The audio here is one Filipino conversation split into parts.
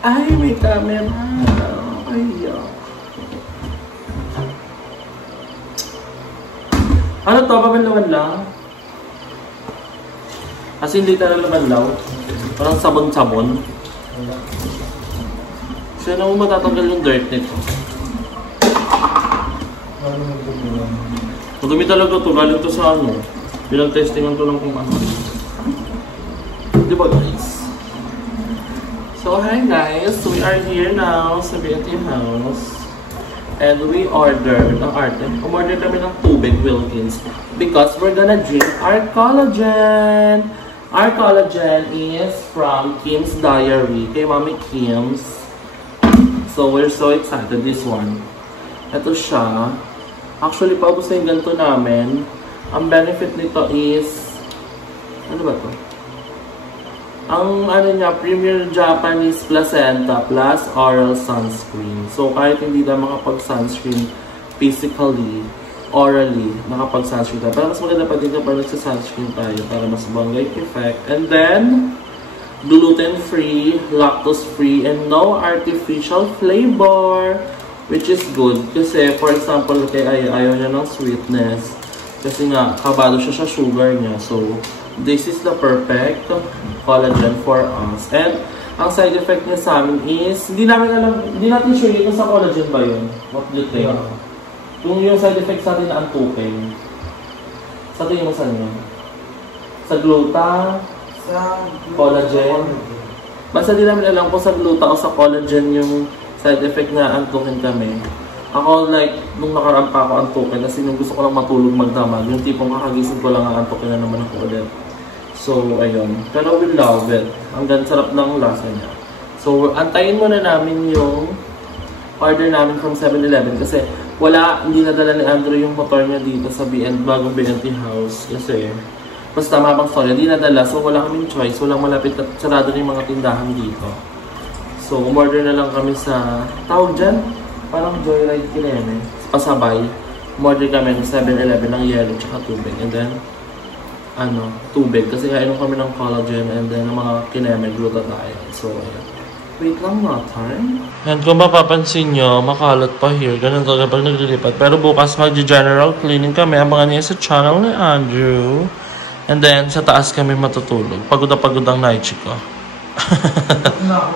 Ay, may camera. Ay, ano to? Pabanlawan lang? Kasi hindi talaga labanlaw. Parang sabon-sabon. Kasi na mo matatanggal yung dirt nito. Madumi talaga to. Galing to sa ano. Pinag-testingan to lang kung ano. Diba guys? So hi guys, we are here now sa BNT House. And we ordered, umorder kami ng tubig Wilkins. Because we're gonna drink our collagen. Our collagen is from Kim's Diary. Kay Mami Kim's. So we're so excited, this one. Ito siya. Actually, paubos na yung ganito namin. Ang benefit nito is, ano ba to? Ang ano niya, Premier Japanese Placenta plus Oral Sunscreen. So, kahit hindi na makapag-sunscreen physically, orally, makapag-sunscreen tayo. Pero mas maganda pa din kapag nagsa-sunscreen tayo para mas bangay effect. And then, gluten-free, lactose-free, and no artificial flavor. Which is good. Kasi, for example, ayaw niya ng sweetness. Kasi nga, kabado siya sa sugar niya. So, this is the perfect collagen for us. And, ang side effect niya sa amin is, hindi natin sure kung sa collagen ba yun. What do you think? Yeah. Kung yung side effect sa atin na antukin, sa tingin mo saan yun? Sa gluta? Sa collagen? Basta di namin alam kung sa gluta o sa collagen yung side effect na antukin kami. Ako, like, nung nakaraan pa ako antukin, kasi nung gusto ko lang matulog magdamag, yung tipong kakagising ko lang ang antukin na naman ako ulit. So, ayun. Pero we love it. Ang sarap ng lasa niya. So, antayin muna namin yung order namin from 7-Eleven kasi hindi nadala ni Andrew yung motor niya dito sa bagong BNT House. Kasi, basta mabang story, hindi nadala. So, wala kaming choice. Walang malapit at sarado na yung mga tindahan dito. So, umorder na lang kami sa, tawag dyan? Parang Joyride Kineme. Pasabay. Umorder kami ng 7-Eleven ng yellow tsaka tubig. And then, tubig. Kasi kainom kami ng collagen and then ng mga Kineme glutathione. So, ayan. Wait lang natin. And kung mapapansin nyo, makalat pa here. Ganun to kapag naglilipat. Pero bukas mag-general cleaning kami. Abangan niya sa channel ni Andrew. And then, sa taas kami matutulog. Pagod na pagod ang night chick ko.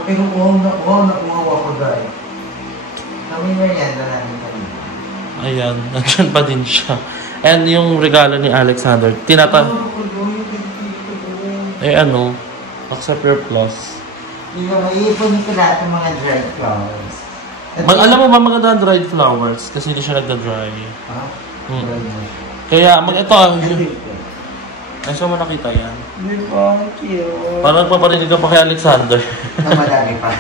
Pero nakuha ko dahil. Kami merienda namin kanina. Ayan, nandiyan pa din siya. And yung regalo ni Alexander, accept your plus. Iipon ko lahat ng mga dried flowers. Alam mo ba maganda ang dried flowers? Kasi hindi siya nagda-dry. Ha? Kaya, ito ay, saan mo nakita yan? Hindi po, cute. Parang nagpaparinig ka pa kay Alexander. Madami pa.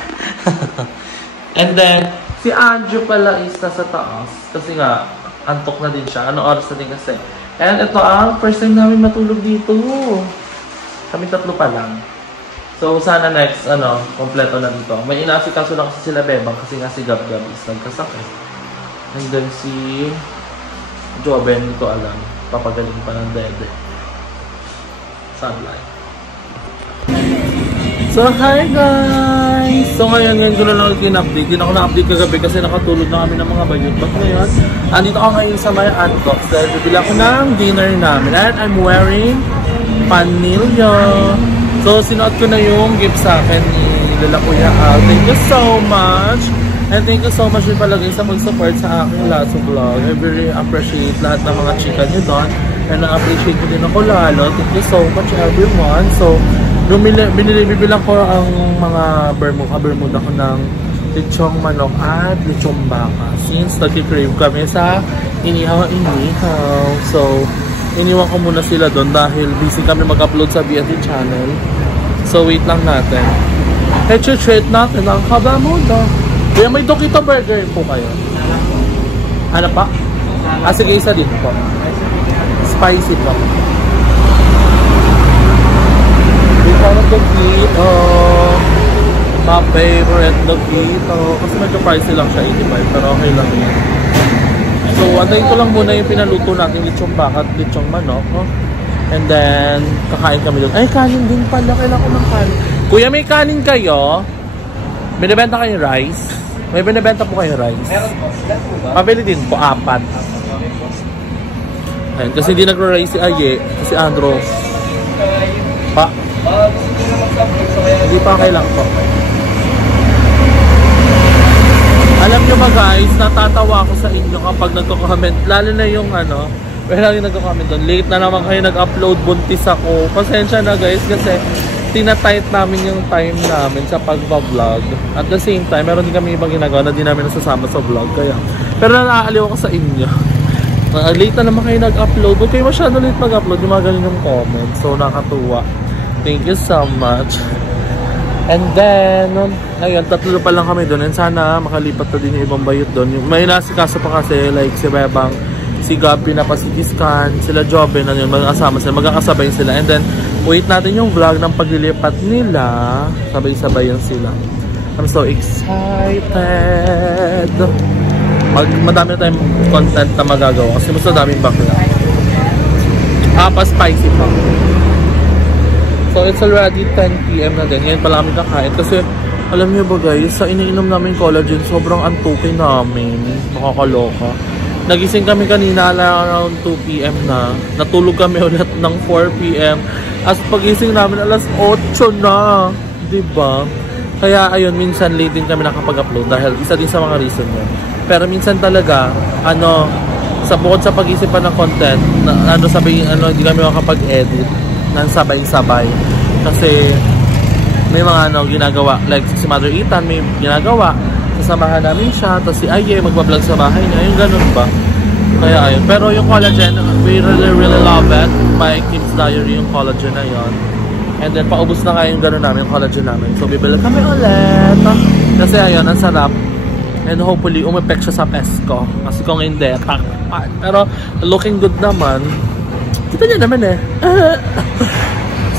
And then, si Andrew pala is nasa taas. Kasi nga, antok na din siya. Ano oras na din kasi. And ito ang first time namin matulog dito. Kami tatlo pa lang. So, sana next, kompleto na dito. May inaasikaso lang kasi sila Bebang kasi nga si Gab-Gab is nagkasakit. And then si Joben, ito alam, papagaling pa ng dede. Sunlight. So, hi guys! So, ngayon ko na lang update. Hindi na ako na-update kagabi kasi nakatulog na kami ng mga bayot. But ngayon, andito ako ngayon sa may unbox. Dahil bibili ako ng dinner namin. And I'm wearing panilyo. So, sinuot ko na yung gift sa akin ni Lola Kuya Al. Thank you so much! And thank you so much din pala sa pag-support sa aking last vlog. I really appreciate lahat ng mga chika nyo doon. And na-appreciate ko din ako lalo. Thank you so much everyone. So, bibilang ko ang mga Bermuda ko ng lechong manok at lechong baka. Since nag-crave kami sa inihaw. So, iniwan ko muna sila doon dahil busy kami mag-upload sa BNT channel. So, wait lang natin. Treat natin ang Bermuda. Kaya may Dokito Burger po kayo. Ano pa? Sige, isa din po. Spicy po. Parang Dokito. My favorite Dokito. Kasi medyo pricey lang siya, 85. Pero okay lang yun. So, antayin ko lang muna yung pinaluto natin, lechong baka at lechong manok. And then, kakain kami doon. Ay, kanin din pala. Kailangan ko ng kanin. Kuya, may kanin kayo? Binibenta kayo rice? May binibenta po kayo rice? Meron po. Pabili din po, 4. Ayun, kasi hindi nagro-rice si Aye, si Andro. Pa? Hindi pa, kailang po. Alam nyo ba guys, natatawa ako sa inyo kapag nagko-comment, lalo na yung ano, lalo yung nagko-comment doon, late na naman kayo nag-upload, buntis ako. Pasensya na guys kasi tinatight namin yung time namin sa pag-vlog. At the same time, meron din kami ibang ginagawa na di namin nasasama sa vlog. Kaya, pero naaaliw ako sa inyo. Late na naman kayo nag-upload. Huwag kayo masyado late mag-upload, yung mga ganun yung comment. So, nakatuwa. Thank you so much. And then, ayun, 3 pa lang kami doon. And sana makalipat na din yung ibang bayot doon. May nasikaso pa kasi, like si Bebang, si Gabi na pa si Scan, sila Joben, yun, magkakasama sila, magkakasabay sila. And then, wait natin yung vlog ng paglilipat nila. Sabay-sabay yun sila. I'm so excited. Madami na tayong content na magagawa kasi mas madaming bakla. Pa-spicy pa. So it's already 10 PM na din. Ngayon pala kami kakain kasi alam niyo ba guys, sa iniinom namin collagen, sobrang antukin namin. Nakakaloka. Nagising kami kanina around 2 PM na. Natulog kami ulit ng 4 PM. As pagising namin alas 8 na. Diba? Kaya ayun, minsan late din kami nakapag-upload dahil isa din sa mga reason yun. Pero minsan talaga, sa bukod sa pag-isip pa ng content, hindi kami makapag-edit ng sabay-sabay. Kasi may mga ginagawa. Like si Mother Ethan, may ginagawa. Sasamahan namin siya. Tapos si Aye, magbablog sa bahay niya. Yung ganun ba? Kaya ayun. Pero yung collagen, we really love it. By Kim's Diary yung collagen na yun. And then paubos na nga yung ganun namin, yung collagen namin. So bibili kami ulit. Kasi ayun, ang sarap. And hopefully, umepek siya sa pesko. Kasi kung hindi, pakpan. Pero looking good naman. Kita niya naman eh.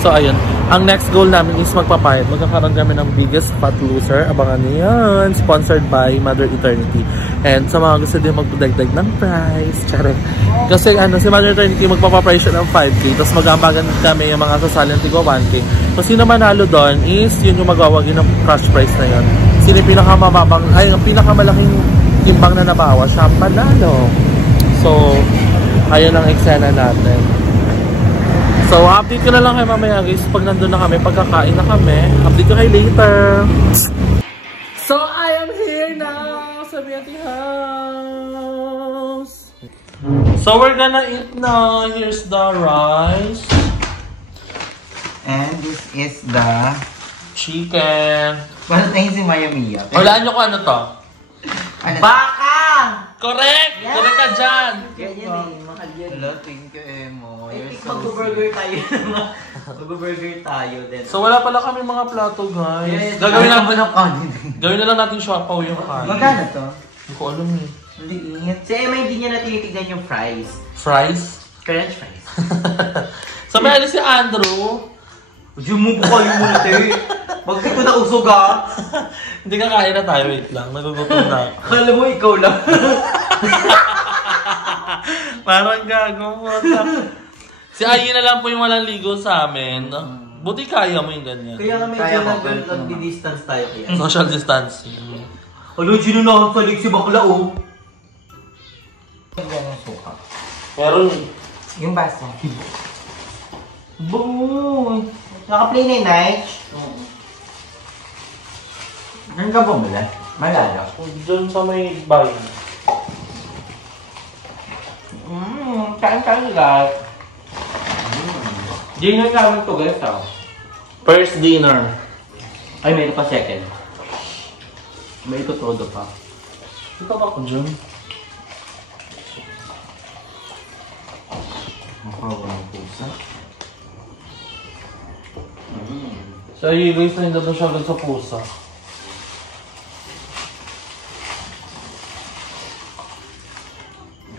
So ayun, ang next goal namin is magpapayat. Magkakaroon kami ng biggest fat loser. Abangan niyo yan. Sponsored by Mother Eternity. And sa mga gusto din magpudagdag ng price. Charot. Kasi si Mother Eternity magpapaprice siya ng 5K. Tapos mag-ambagan kami yung mga sasalyan tigwa 1K. So sino manalo doon is yun yung magwawagi ng crush price na yun. Sino yung ang pinakamalaking timbang na nabawa, siya panalo. So ayun ang eksena natin. So, update ko na lang kayo mamaya guys pag nandun na kami, pagkakain na kami. Update ko kayo later. So, I am here now sa Beauty House. So, we're gonna eat now. Here's the rice. And this is the chicken. Paano tayo si Maya Mia? Hulaan nyo kung ano to. Baka! Correct! Yeah. Correct ka dyan! Ganyan eh, mahal yan. Hello, thank you, Emo. Mag-burger tayo. Mag-burger tayo din. So wala pala kami mga plato guys. Yes, gawin na lang natin siopaw yung kanin. Magkano to? Hindi ko alam eh. Liit. Si Emma hindi niya na tinitignan yung fries. Fries? French fries. So may si Andrew. Yung mo kayo muna tayo. Bakit ko na usog ah? Hindi kakain na tayo, wait lang. Nagugutom na. Akala mo ikaw lang. Parang gago mo. Si Ayi na lang po yung walang ligo sa amin. Buti kaya mo yung ganyan. Kaya nga medyo nag-distance tayo kaya. Social distancing. Alam, sinunahan sa lig si bakla oh. Meron yung baso. Boom! Naka-play na yung night? Ano ka bumula? Malala? Doon sa may bahay. Kain-kain guys. Dinner namin to guys ah. First dinner. Ay, may pa second. May ito-todo pa. Ito ba ko dyan? Makawalang pusa. So ayun guys, na hindi siya agad sa pusa.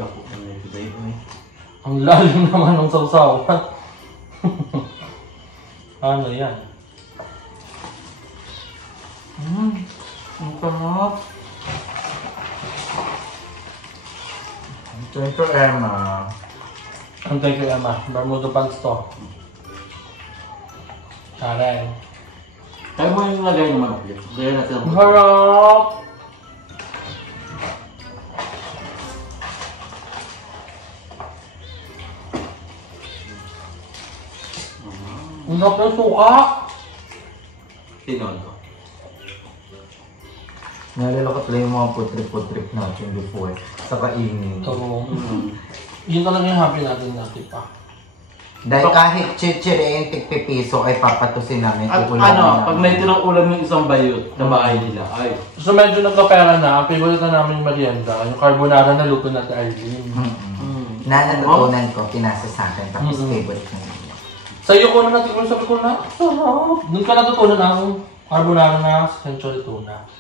Gapo na may today boy. Ang lalim naman ng sausawan. Ano yan? Ang sarap. Thank you, Emma. Ang thank you, Emma. Bermuda pants to. Taray. Kaya mo yung lagay ng manok dyan. Gaya natin ang manok. Harap! Ang sarap ng suka! Tinondo. Nalala ko tuloy yung mga putrip natin before. Sa kainin. Oo. Yun talaga yung happy natin pa. Dahil kahit chichirin, tigpipiso ay papatusin namin. At Ulamin namin. pag may tinang ulam yung isang bayot sa bahay nila, ay. So medyo nagkapera na, ang favorite na namin yung merienda, yung carbonara na luto natin Arlene. Natutunan ko, pinasa sa akin, tapos favorite na nila. Sa'yo ko na natin, sabi ko na, sarap. Doon ka natutunan ang carbonara na century tuna.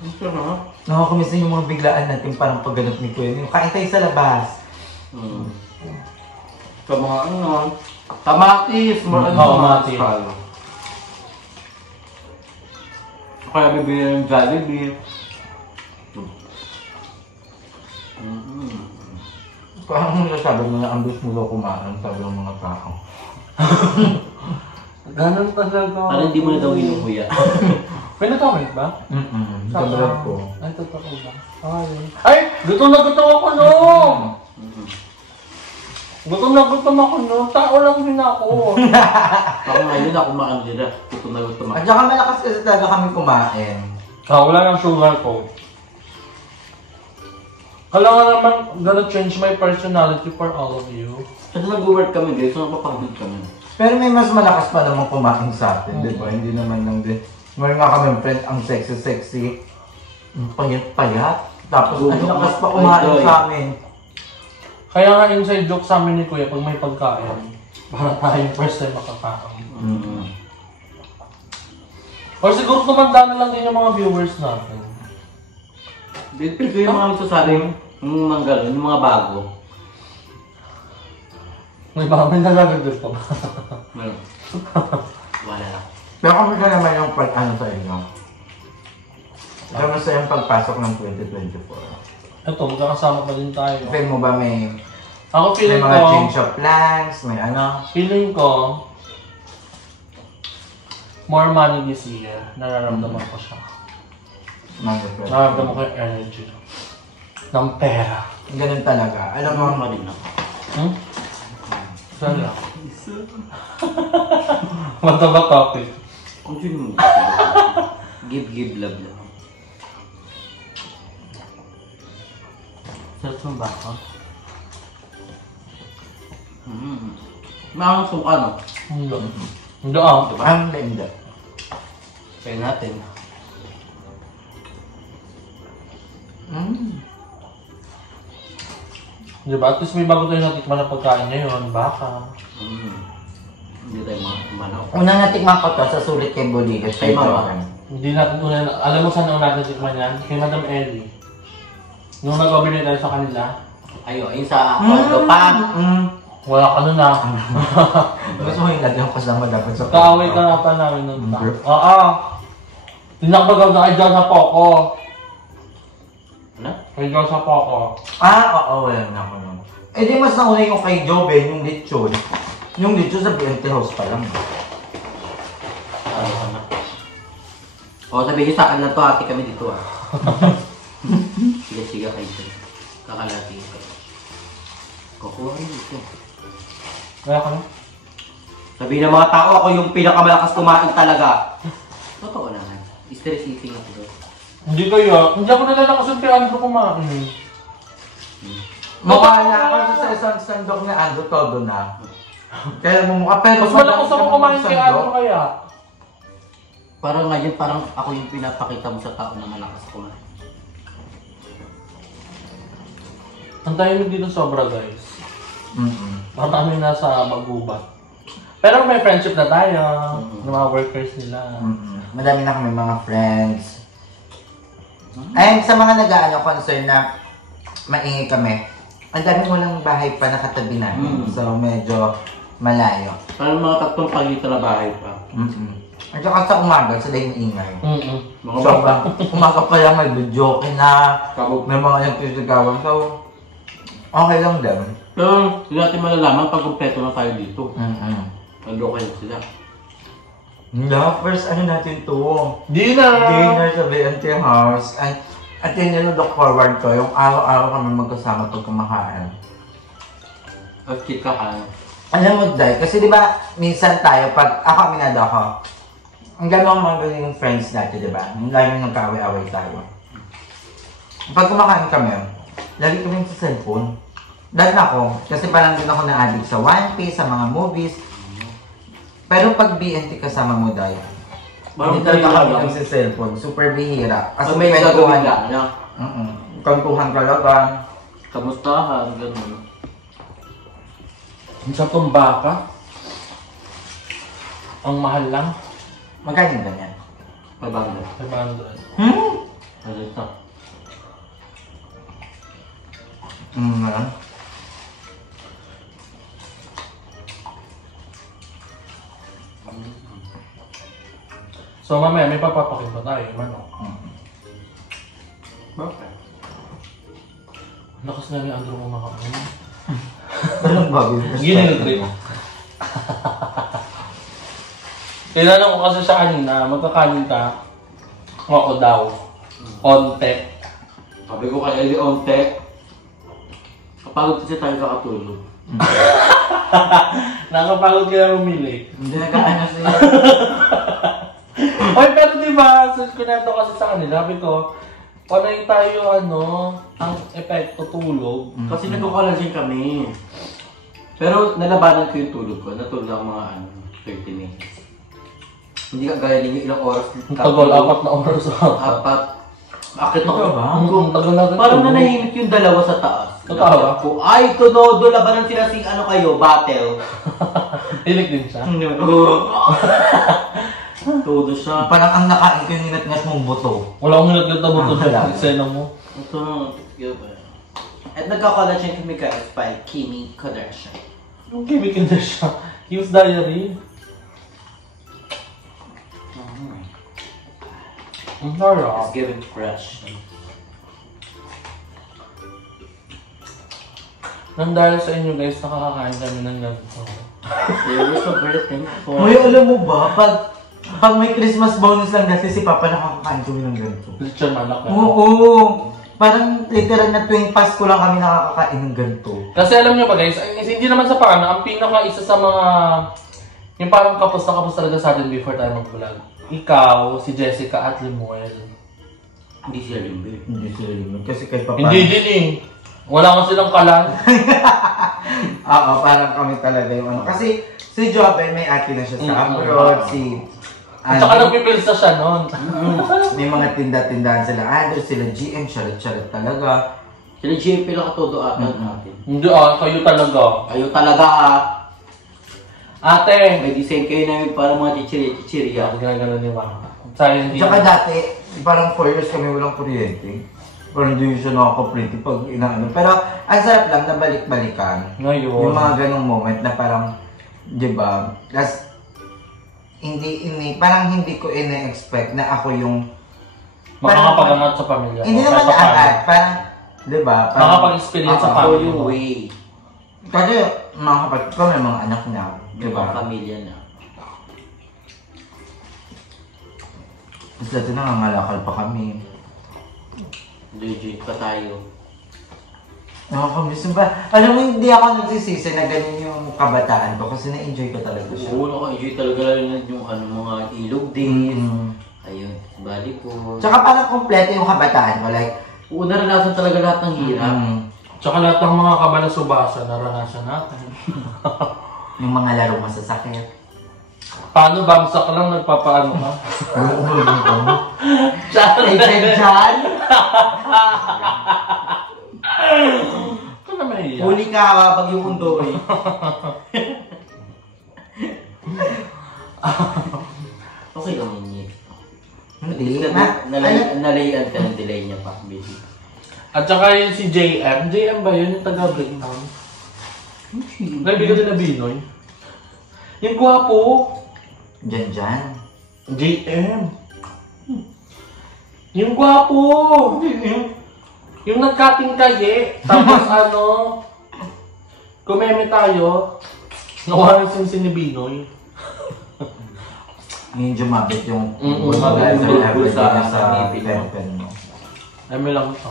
Ang sarap. Nakakamiss yung mga biglaan natin parang pagganap ni Kuya. Yung kain tayo sa labas. Sa mga ano, kamatis, kamatis. Kaya bibili ng Jollibee. Parang nasasabi mo na ang gusto mo daw kumain, sabi ng mga tao. Ganun talaga. Parang hindi mo na daw hinuhuya. Pwede comment ba? Kabalad ko. Ay, totoo ba? Ay! Gutom na gutom ako noon! Gutom na gutom ako noon. Tao lang din ako. Ako ngayon ako maandira. Gutom na gutom At ako. saka malakas kasi talaga kami kumain. Wala nang sugar ko. Kailangan naman gonna change my personality for all of you. Kasi nag-work kami guys, so napapagod kami. Pero may mas malakas pa naman kumain sa atin, di ba? Hindi naman lang din. Meron nga kami friend, ang sexy-sexy. Ang payat-payat. Tapos ang lakas pa kumain sa amin. Kaya nga inside joke sa amin ni Kuya pag may pagkain. Para tayong first time makakain. Or siguro tumanda na lang din yung mga viewers natin. Pero yung mga magsasabi, yung mga gano'n, yung mga bago. May nalagagod pa ba? Meron. Wala lang. Pero kami ka naman yung ano sa inyo. Kamusta yung pagpasok ng 2024? Ito, magkakasama pa din tayo. Feel mo ba may Ako feeling mga ko, change of plans, may ano? feeling ko, more money this year. Nararamdaman ko siya. Nararamdaman ko yung energy ng pera. Ganun talaga. Alam mo, Ano din ako. Saan lang? Mataba topic. Kung yun mo. Give, love lang. Sarap ng baka. Maangang suka, no? Hindi. Hindi ah. ang hindi. Kaya natin. Diba? At least may bago tayo natikman na pagkain ngayon. Baka. Hindi tayo manok. Unang natikman ko to sa sulit kay Boligas. Kay Mama. Hindi natin alam mo saan natin natikman yan? Kay Madam Ellie. Nung nag-overnight tayo sa kanila. Ayun, yung sa condo pa. Wala ka nun ah. Gusto mo yung lagyan kasama dapat sa Kaaway ka na pa namin nun. Oo. Tinakbagal na kay John sa Poco. Ano? Kay John sa Poco. Oo, wala na ako nun. Eh di mas nauna yung kay Joben, yung lechon. Yung lechon sa BNT House pa lang. O, sabihin sa akin na to, ate kami dito ah. Sige kayo dito. Kakalati kayo. Kukuha rin dito. Kaya ka na? Sabihin ng mga tao, ako yung pinakamalakas kumain talaga. Totoo naman. Stress eating ako doon. Hindi kayo. Hindi ako nalalakasan kay Andrew kumain. Mukha na ako sa isang sandok na Ando, todo na. Kaya mo mukha, pero Mas malakas ako kumain kay Andrew kaya. Parang ngayon, parang ako yung pinapakita mo sa tao na malakas kumain. Ang tahimik dito sobra guys. Parang kami nasa magubat. Pero may friendship na tayo. Ng mga workers nila. Madami na kami mga friends. And sa mga nag-aano concern na maingay kami, ang dami walang bahay pa nakatabi namin. So medyo malayo. Parang mga tatlong pagitan na bahay pa. At saka sa umaga, sila yung ingay. Mga So, umaga pa lang may video na, Kabog. may mga nagtisigawan. So, okay lang din. Pero hindi natin malalaman pag kumpleto na tayo dito. Ano kayo sila? Hindi, first ano natin to? Dinner! Dinner sa BNT House. At yun yung look forward ko, yung araw-araw kami magkasama pag kumakain. At kikahan. Alam mo, Day, kasi di ba, minsan tayo, pag ako, aminado ako, ang gano'n mga ganyan yung friends natin, di ba? Yung lagi nagkaaway-away tayo. Pag kumakain kami, lagi kami sa cellphone. Dahil ako, kasi parang din ako na-addict sa One Piece, sa mga movies. Pero pag BNT kasama mo, Day, hindi talaga kami sa cellphone. Super bihira. Kasi may kwentuhan gagawin niya. Kwentuhan talaga. Kamustahan, gano'n. Sa tumbaka, ang mahal lang. Magkano yung ganyan? 500. Ano ito? So mamaya may papapakin pa tayo, manok. Bakit? Lakas na ni Andrew kumakain. Anong bago yun? Ginilitry mo. Tinanong ko kasi siya kanina, magkakanin ka? Oo daw. Onte. Sabi ko kaya onte. Kapagod kasi tayo kakatulog. Nakapagod ka na umili. Hindi nagkaano siya. Oy, pero diba, so kunento kasi sa kanila, sabi ko, panay tayo ang epekto tulog. Kasi nagkukalasin kami. Pero nalabanan ko yung tulog ko. Natulog ako mga 30 minutes. Hindi ka gaya ninyo ilang oras. Tagal, 4 na oras. 4. Akit ako ba? Tagal natin. Parang nanahimik yung dalawa sa taas. Totoo ko, ay, tunodo, labanan sila sing ano kayo, battle. Hilik din siya. Todo siya. Parang ang nakain ko yung ninatngas mong buto. Wala akong hinaglag na buto sa eksena mo. Ito na, at nagkakalasyon kami guys by Kimi Kardashian. Yung kimikin na siya. Hughes Diary. Ang sarap. It's giving fresh. Nang dahil sa inyo guys, nakakakain kami ng ganito. We're so very thankful. Uy, alam mo ba, pag may Christmas bonus lang kasi si Papa nakakakain kami ng ganito. Lechon manok. Oo. Parang literal na tuwing Pasko lang kami nakakakain ng ganito. Kasi alam nyo ba guys, hindi naman sa parang, ang isa sa mga, yung parang kapos na kapos talaga sa atin before tayo mag-vlog. Ikaw, si Jessica at Lemuel. Hindi sila limbi. Hindi sila yun. Kasi kay Papa... Hindi din eh. Wala ka silang kalan. Oo, parang kami talaga yung ano. Kasi si Joben may ate na siya sa abroad. Si... At saka nagpipilsa siya noon. May mga tinda-tindahan sila. Andrew, sila GM, charat-charat talaga. Sila JP lang katodo atan natin. Hindi kayo talaga. Kayo talaga Ate! May design kayo namin para mga chichirya. Ginagano ni Mama. Sayang hindi. Tsaka dati, parang 4 years kami walang kuryente. Parang hindi siya nakaka-print pag inaano. Pero ang sarap lang na balik-balikan. Ngayon. Yung mga ganong moment na parang, di ba? Tapos, parang hindi ko ina-expect na ako yung... Makakapag-angat sa pamilya. Hindi naman na-angat. Parang, di ba? Makakapag-experience sa Ako pamilya. yung way. Kasi, mga kapatid ko, may mga anak na. Di Yung ba? mga pamilya na. Tapos dati nangangalakal pa kami. Legit pa tayo. Nakakamiss ba? Alam mo, hindi ako nagsisisi na ganyan yung kabataan ko kasi na-enjoy ko talaga siya. Oo, naka-enjoy talaga lang yung mga ilog din. Ayun, bali po. Tsaka parang kompleto yung kabataan ko. Like, Oo, naranasan talaga lahat ng hirap. Tsaka lahat ng mga kabalasubasa, naranasan natin. Yung mga laro masasakit. Paano bamsak lang nagpapaano ka? Ay, dyan! Ito na mahiya. Huli ka kapag yung mundo eh. Okay lang yun eh. Hindi. Nalayan ka ng delay niya pa, baby. At saka yun si JM. JM ba yun? Yung taga-Breakdown? Kaibigan din na Binoy. Yung gwapo. Dyan. JM. Yung gwapo. Yung nagkating kaye. Tapos ano, kumeme tayo. Nawarin si Binoy. Medyo mabit yung mabit sa sa pen mo. Ay, may lang ito.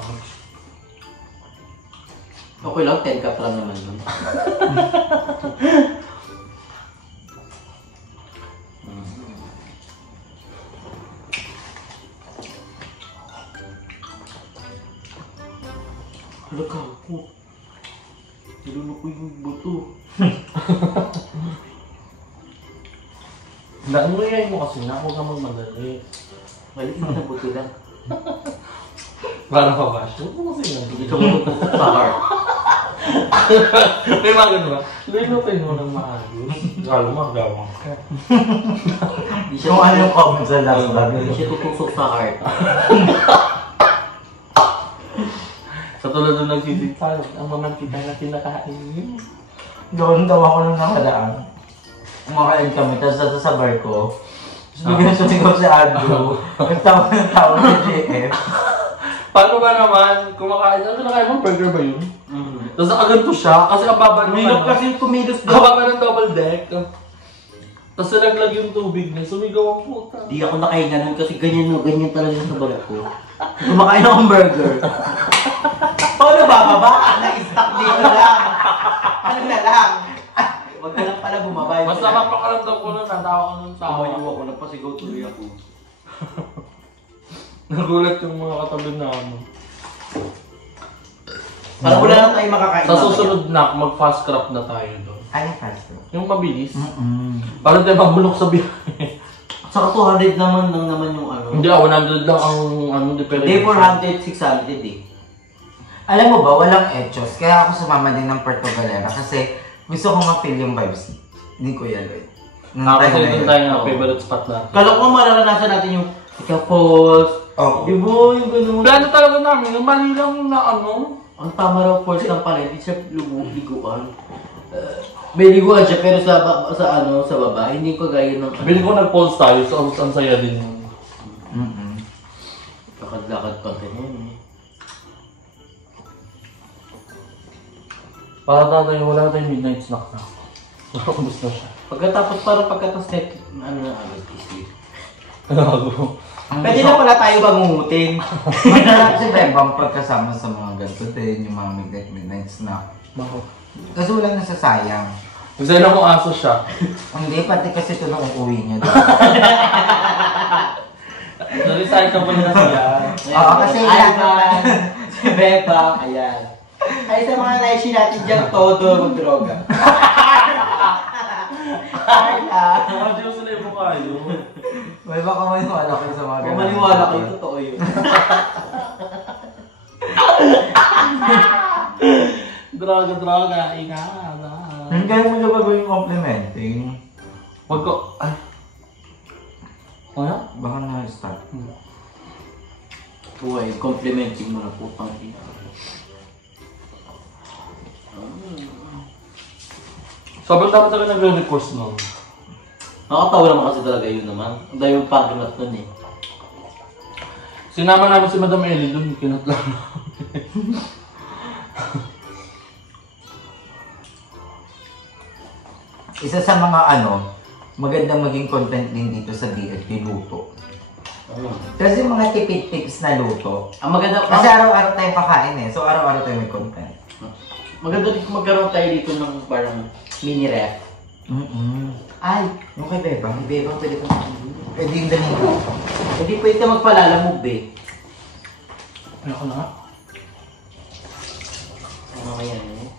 Okay lang, 10 cup lang naman dun. Laka ako. Niluluko yung buto. Nangyayay mo kasi na, huwag ka magmadali. Maliit na buto lang. Parang pabash. Huwag mo kasi Hindi ka mabutok sa heart. may mga ganun ba? Lulupin mo ng maayos. Lalo magawang ka. Kung ano yung comment sa last vlog. Hindi siya tutusok sa heart. Sa tulad nung nagsisig tayo, ang mamantita na kinakain. Doon daw ako nung nakadaan. Kumakain kami, tapos sa bar ko. Tapos bigyan sumigaw si Andrew. Nagtawa ng tawa ni JF. Paano ba naman? Kumakain, ano kinakain mo? Burger ba yun? Tapos nakaganto siya, kasi ang baba nung Minok kasi kumilos ang baba ng double deck. Tapos nalaglag yung tubig na, sumigaw ang puta. Di ako nakahinga nun kasi ganyan talaga sa balat ko. Kumakain akong burger. Paano bababa? Na-stuck dito lang. Ano na lang? Wag ka lang pala bumaba. Masarap ang karamdam ko nun, natawa ko nun sa Tawa niyo ako, nagpasigaw tuloy ako. Nagulat yung mga katabi na ano. Parang wala na tayo makakain. Sa susunod na, mag-fast crop na tayo doon. Ano yung fast food? Yung mabilis. Parang tayo mabulok sa biyahe. Saka 200 naman yung ano. Hindi, 100 lang ang ano, depende. Hindi, 400, 600 eh. Alam mo ba, walang etchos. Kaya ako sumama din ng Puerto Galera kasi gusto ko ma-feel yung vibes ni Kuya Lloyd. Kasi doon tayo ng favorite spot na. Kala ko mararanasan natin yung Ika Falls. Oo. Diba, yung gano'n. Plano talaga namin, yung mali lang na ano. Ang tama raw falls lang pala, hindi siya liguan. May liguan siya pero sa baba, hindi ko gaya ng ano. Bili ko nag-pause tayo, so ang saya din yun. Lakad-lakad pa ganyan eh. Para tayo, wala tayong midnight snack na. Ubus na siya. Pagkatapos net, ano na agad, isip. Gago. Pwede na pala tayo bangungutin. Masarap si Bebang pagkasama sa mga ganito din, yung mga midnight snack. Bakit? Kasi walang nasasayang. Kasi na kung aso siya. Hindi, pati kasi ito nung uuwi niya doon. Na-recycle na siya. Oo, kasi yan naman. Si Beba, ayan. Ay, sa mga naishi natin dyan, todo mag-droga. Ay lang. Hindi ko sila yung kayo. May baka maniwala kayo sa mga Kung maniwala kayo, totoo yun. Droga, ingana. Hindi mo na gagawin complimenting. Wag ko, ay. Ano? Baka na-start. Buhay, complimenting mo na putang ina. Sobrang dapat talaga nagre-request nun. Nakatawa naman kasi talaga yun naman. Ang dahil yung paginat nun eh. Sinama namin si Madam Ellie dun, kinat lang namin. Isa sa mga magandang maging content din dito sa DLT, luto. Kasi mga tipid-tips na luto. Ang maganda, Kasi araw-araw tayong kakain eh. So araw-araw tayo may content. maganda din kung magkaroon tayo dito ng parang mini ref. Ay, yung kay Bebang. Bebang pwede kang pwede yung ganito. Hindi pwede ka magpalalamog eh. Ayoko na nga. Ano yan eh?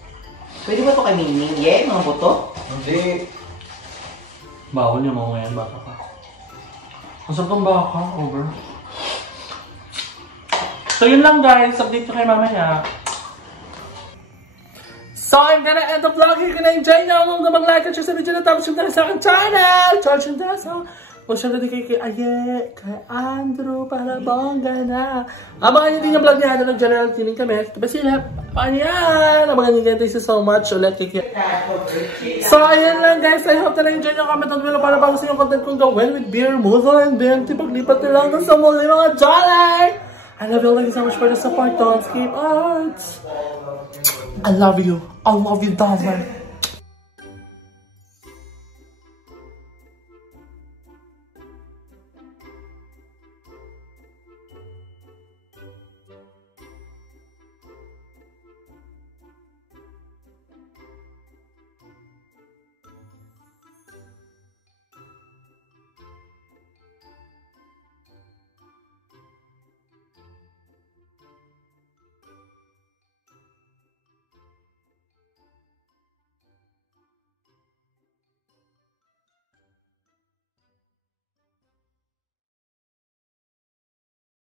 Pwede ba ito kay Mingming? Yeah, mga buto? Hindi. Bawal yung mga ngayon, bata pa. Ang sarap ng baka, over. So yun lang guys, update ko kayo mamaya. So I'm gonna end the vlog here. Kung na-enjoy nyo, huwag na mag-like at share sa video na tapos yung sa aking channel. Charge yung dasa. Masyado din kay Aye, kay Andrew, para bongga na. Abangan nyo din yung vlog niya, nag-general cleaning kami. Diba sila? Paano yan? Abangan nyo, thank you so much ulit kay So, ayan lang guys. I hope na na-enjoy nyo comment on below para bago sa yung content kong gawin with beer, muzo, and binti. Paglipat nila hanggang sa muli mga Jolly! I love you. Thank you so much for the support. Don't skip out. I love you. I love you, darling.